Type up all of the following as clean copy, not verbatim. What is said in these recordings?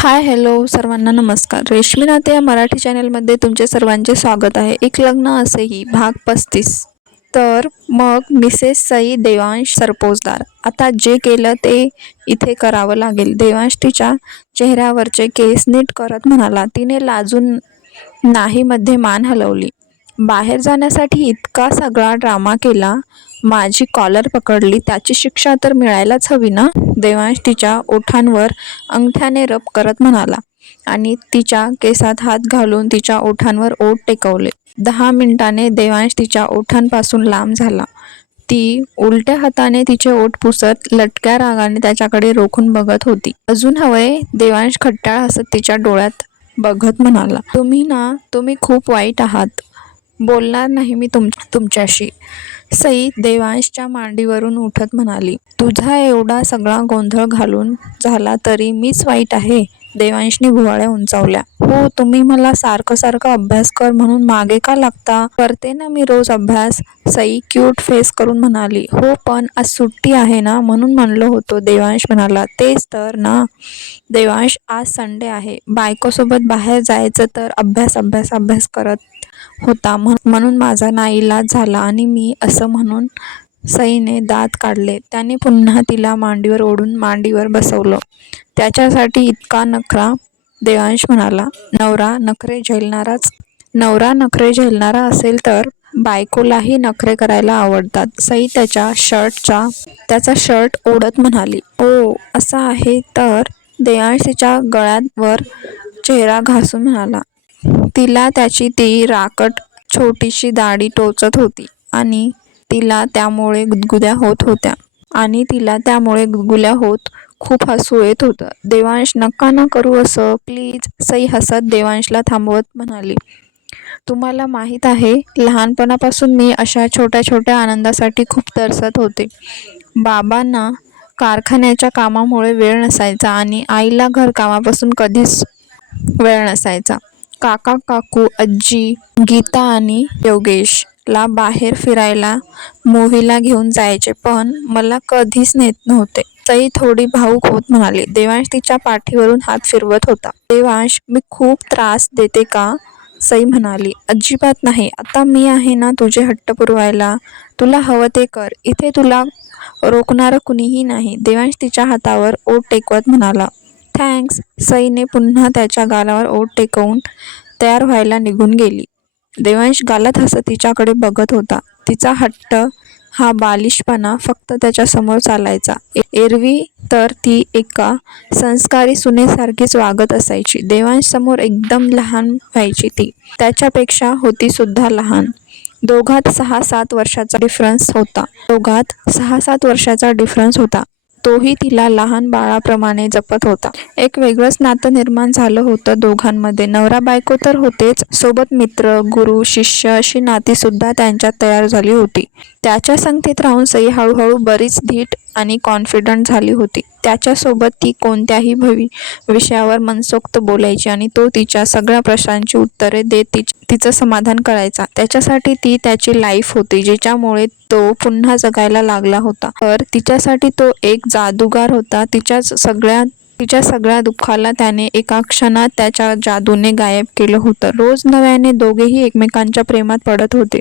Hi hello सर्वांना नमस्कार. रेशमी नाते या मराठी चॅनलमध्ये तुमचे सर्वांचे स्वागत आहे. एक लग्न असेही भाग 35. तर मग मिसेस सई देवांश सरपोजदार आता जे केलं ते इथे करावं लागेल. देवांश तिच्या चेहऱ्यावरचे केस नीट करत म्हणाला. तिने लाजून नाही मध्ये मान हलवली. बाहेर जाण्यासाठी इतका सगळा ड्रामा केला, माझी कॉलर पकडली, त्याची शिक्षा तर मिळायलाच हवी ना. देवांश तिच्या ओठांवर अंगठ्याने रब करत म्हणाला आणि तिच्या केसात हात घालून तिच्या ओठांवर ओठ टेकवले. 10 मिनिटाने देवांश तिच्या ओठांपासून लांब झाला. ती उलट्या हाताने तिचे ओठ पुसत लटक्या रागाने त्याच्याकडे रोखून बघत होती. अजून हवंय? देवांश खट्टाळ हसत तिच्या डोळ्यात बघत म्हणाला. तुम्ही खूप वाईट आहात. बोलणार नाही मी तुमच्याशी. सई देवांशच्या मांडीवरून उठत म्हणाली. तुझा एवढा सगळा गोंधळ घालून झाला तरी मीच वाईट आहे. देवांशने भुवया उंचावल्या. हो, तुम्ही मला सारखं सारखं अभ्यास कर म्हणून मागे का लागता? करते ना मी रोज अभ्यास. सई क्यूट फेस करून म्हणाली. हो, पण आज सुट्टी आहे ना म्हणून म्हणलो होतो. देवांश म्हणाला. तेच तर ना देवांश, आज संडे आहे. बायकोसोबत बाहेर जायचं तर अभ्यास अभ्यास अभ्यास करत होता म्हणून माझा नाईलाज झाला आणि मी असं म्हणून. सईने दात काढले. त्याने पुन्हा तिला मांडीवर ओढून मांडीवर बसवलं. त्याच्यासाठी इतका नखरा? देवांश म्हणाला. नवरा नखरे झेलणारा असेल तर बायकोलाही नखरे करायला आवडतात. सई त्याचा शर्ट ओढत म्हणाली. ओ, असं आहे तर? देवांश तिच्या गळ्यावर चेहरा घासून म्हणाला. तिला त्याची ती राकट छोटीशी दाढी टोचत होती आणि तिला त्यामुळे गुदगुल्या होत खूप हसू येत होतं. देवांश, नका ना करू असं प्लीज. सई हसत देवांशला थांबवत म्हणाली. तुम्हाला माहीत आहे, लहानपणापासून मी अशा छोट्या छोट्या आनंदासाठी खूप तरसत होते. बाबांना कारखान्याच्या कामामुळे वेळ नसायचा आणि आईला घरकामापासून कधीच वेळ नसायचा. काका काकू, आजी, गीता आणि योगेशला बाहेर फिरायला मूव्हीला घेऊन जायचे, पण मला कधीच नेत नव्हते. सई थोडी भावूक होत म्हणाली. देवांश तिच्या पाठीवरून हात फिरवत होता. देवांश, मी खूप त्रास देते का? सई म्हणाली. अजिबात नाही. आता मी आहे ना तुझे हट्ट पुरवायला. तुला हवं ते कर. इथे तुला रोखणारं कुणीही नाही. देवांश तिच्या हातावर ओठ टेकवत म्हणाला. थँक्स. सईने पुन्हा त्याच्या गालावर ओठ टेकवून तयार व्हायला निघून गेली. देवांश गालात हसत तिच्याकडे बघत होता. तिचा हट्ट, हा बालिशपणा फक्त त्याच्यासमोर चालायचा. एरवी तर ती एका संस्कारी सुनेसारखीच वागत असायची. देवांश समोर एकदम लहान व्हायची ती. त्याच्यापेक्षा होती सुद्धा लहान. दोघात 6-7 वर्षाचा डिफरन्स होता. तोही तिला लहान बाळाप्रमाणे जपत होता. एक वेगळंच नातं निर्माण झालं होतं दोघांमध्ये. नवरा बायको तर होतेच, सोबत मित्र, गुरु, शिष्य अशी नाती सुद्धा त्यांच्यात तयार झाली होती. त्याच्या संगतीत राहून सई हळूहळू बरीच धीट आणि कॉन्फिडंट झाली होती. त्याच्यासोबत ती कोणत्याही विषयावर मनसोक्त बोलायची आणि तो तिच्या सगळ्या प्रश्नांची उत्तरे देत तिचं समाधान करायचा. त्याच्यासाठी ती त्याची लाईफ होती, जिच्यामुळे तो पुन्हा जगायला लागला होता. तर तिच्यासाठी तो एक जादूगार होता. तिच्या सगळ्या दुःखाला त्याने एका क्षणात त्याच्या जादूने गायब केलं होतं. रोज नव्याने दोघेही एकमेकांच्या प्रेमात पडत होते.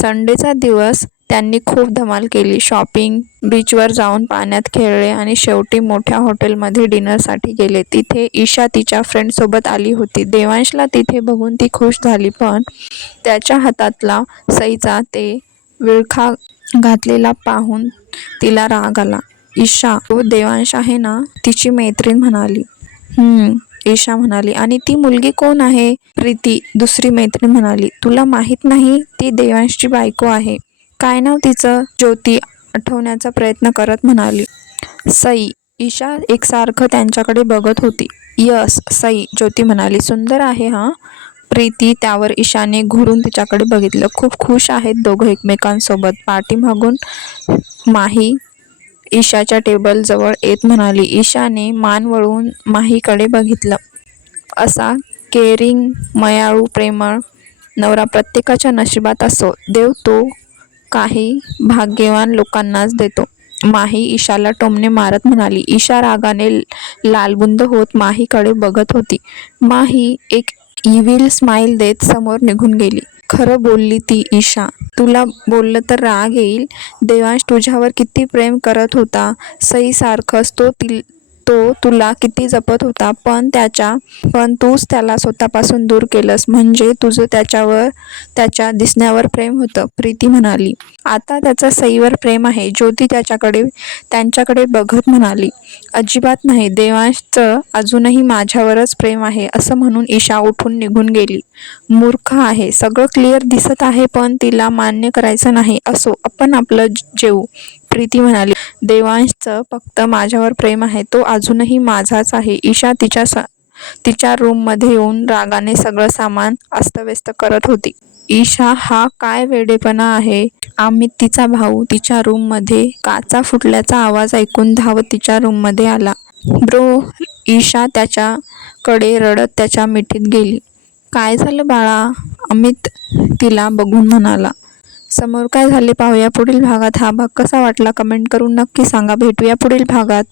संडेचा दिवस त्यांनी खूप धमाल केली. शॉपिंग, बीचवर जाऊन पाण्यात खेळले आणि शेवटी मोठ्या हॉटेलमध्ये डिनरसाठी गेले. तिथे ईशा तिच्या फ्रेंडसोबत आली होती. देवांशला तिथे बघून ती खुश झाली, पण त्याच्या हातातला सईचा ते विळखा घातलेला पाहून तिला राग आला. ईशा, तो देवांश आहे ना? तिची मैत्रीण म्हणाली. ईशा म्हणाली. आणि ती मुलगी कोण आहे? प्रीती, दुसरी मैत्रीण म्हणाली. तुला माहीत नाही? ती देवांशची बायको आहे. काय नाव तिचं? ज्योती आठवण्याचा प्रयत्न करत म्हणाली. सई. ईशा एकसारखं त्यांच्याकडे बघत होती. यस, सई, ज्योती म्हणाली. सुंदर आहे हां. प्रीती. त्यावर ईशाने घुरून तिच्याकडे बघितलं. खूप खुश आहेत दोघं एकमेकांसोबत. पाठीमागून माही ईशाच्या टेबलजवळ येत म्हणाली. ईशाने मान वळवून माहीकडे बघितलं. असा केअरिंग, मायाळू, प्रेमळ नवरा प्रत्येकाच्या नशिबात असो. देव तो काही भाग्यवान लोकांनाच देतो. माही ईशाला टोमणे मारत म्हणाली. ईशा रागाने लालबुंद होत माहीकडे बघत होती. माही एक इव्हिल स्माईल देत समोर निघून गेली. खरं बोलली ती ईशा. तुला बोललं तर राग येईल. देवांश तुझ्यावर किती प्रेम करत होता. सईसारखंच तो तुला किती जपत होता, पण तूच त्याला स्वतःपासून दूर केलंस. म्हणजे तुझं त्याच्या दिसण्यावर प्रेम होतं, प्रीती म्हणाली. आता त्याचं सईवर प्रेम आहे. ज्योती त्यांच्याकडे बघत म्हणाली. अजिबात नाही, देवांशचं अजूनही माझ्यावरच प्रेम आहे असं म्हणून ईशा उठून निघून गेली. मूर्ख आहे. सगळं क्लिअर दिसत आहे, पण तिला मान्य करायचं नाही. असो, आपण आपलं जेवू, प्रीती म्हणाली. देवांशचं फक्त माझ्यावर प्रेम आहे. तो अजूनही माझाच आहे. ईशा तिच्या रूममध्ये येऊन रागाने सगळं सामान अस्तव्यस्त करत होती. ईशा, हा काय वेडेपणा आहे. अमित, तिचा भाऊ, तिच्या रूममध्ये काचा फुटल्याचा आवाज ऐकून धावत तिच्या रूममध्ये आला. ब्रो, ईशा त्याच्याकडे रडत त्याच्या मिठीत गेली. काय झालं बाळा, अमित तिला बघून म्हणाला. समोर काय झाले पाहूया पुढील भागात. हा भाग कसा वाटला कमेंट करून नक्की सांगा. भेटूया पुढील भागात.